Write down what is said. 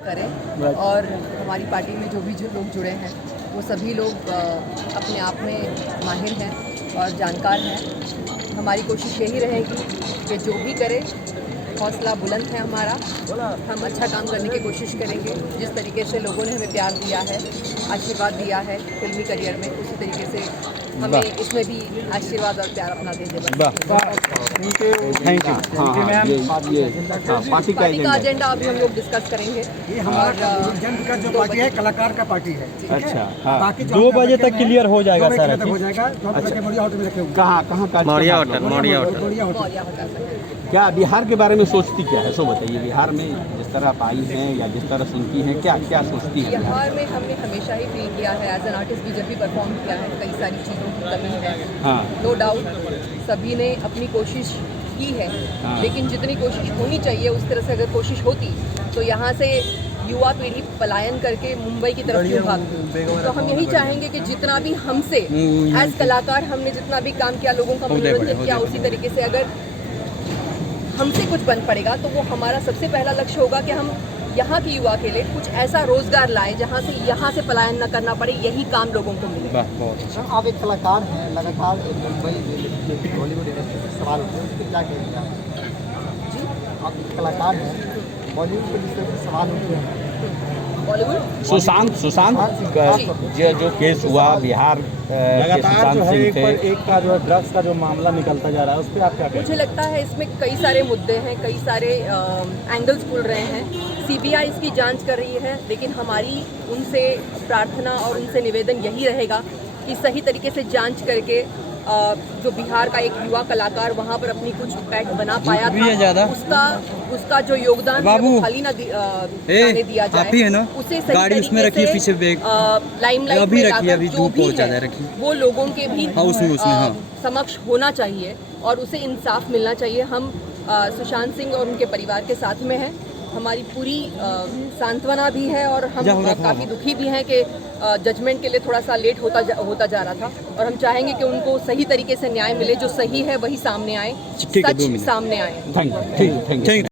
करें और हमारी पार्टी में जो लोग जुड़े हैं वो सभी लोग अपने आप में माहिर हैं और जानकार हैं। हमारी कोशिश यही रहेगी कि जो भी करे हौसला बुलंद है हमारा, हम अच्छा काम करने की कोशिश करेंगे। जिस तरीके से लोगों ने हमें प्यार दिया है, आशीर्वाद दिया है फिल्मी करियर में, उसी तरीके से हमें इसमें भी आशीर्वाद और प्यार अपना देंगे। Thank you. पार्टी का एजेंडा अभी हम लोग डिस्कस करेंगे। ये हमारा जो पार्टी है कलाकार का पार्टी है। अच्छा, बाकी 2 बजे तक क्लियर हो जाएगा सर। हो जाएगा। 2 बजे मौर्या होटल में रखे हुए। कहाँ मौर्या होटल। मौर्या होटल। क्या बिहार के बारे में सोचती क्या है, सो बताइए। बिहार में जिस तरह आप आई हैं या जिस तरह सुनती हैं, क्या क्या सोचती है? बिहार में हमने हमेशा ही फील किया है, एज एन आर्टिस्ट भी जब भी परफॉर्म किया है, कई सारी चीज़ों की कमी है। हाँ, नो डाउट सभी ने अपनी कोशिश की है, लेकिन जितनी कोशिश होनी चाहिए उस तरह से अगर कोशिश होती तो यहाँ से युवा पीढ़ी पलायन करके मुंबई की तरफ क्यों भागती। तो हम यही चाहेंगे कि जितना भी हमसे एज कलाकार हमने जितना भी काम किया, लोगों का मनोरंजन किया, उसी तरीके से अगर हमसे कुछ बन पड़ेगा तो वो हमारा सबसे पहला लक्ष्य होगा कि हम यहाँ के युवा के लिए कुछ ऐसा रोजगार लाएं जहाँ से यहाँ से पलायन न करना पड़े, यही काम लोगों को मिले। आप एक कलाकार हैं, लगातार मुंबई बॉलीवुड इंडस्ट्री से सवाल होते हैं, उस पर क्या कहेंगे जी, आप एक कलाकार हैं, बॉलीवुड के विषय में सवाल होते हैं। बॉलीवुड सुशांत का जो केस हुआ बिहार लगातार जो है एक का जो है ड्रग्स का जो मामला निकलता जा रहा है, उस पर आप क्या कहेंगे? मुझे लगता है इसमें कई सारे मुद्दे हैं, कई सारे एंगल्स खुल रहे हैं। सीबीआई इसकी जांच कर रही है, लेकिन हमारी उनसे प्रार्थना और उनसे निवेदन यही रहेगा कि सही तरीके से जांच करके जो बिहार का एक युवा कलाकार वहाँ पर अपनी कुछ इम्पैक्ट बना पाया था, उसका जो योगदान है वो खाली ना दिया जाए, उसे सही तरीके से लाइमलाइट में लाकर जो भी है वो लोगों के भी समक्ष होना चाहिए और उसे इंसाफ मिलना चाहिए। हम सुशांत सिंह और उनके परिवार के साथ में हैं, हमारी पूरी सांत्वना भी है और हम काफ़ी दुखी भी हैं कि जजमेंट के लिए थोड़ा सा लेट होता जा रहा था, और हम चाहेंगे कि उनको सही तरीके से न्याय मिले, जो सही है वही सामने आए, सच सामने आए। Thank you.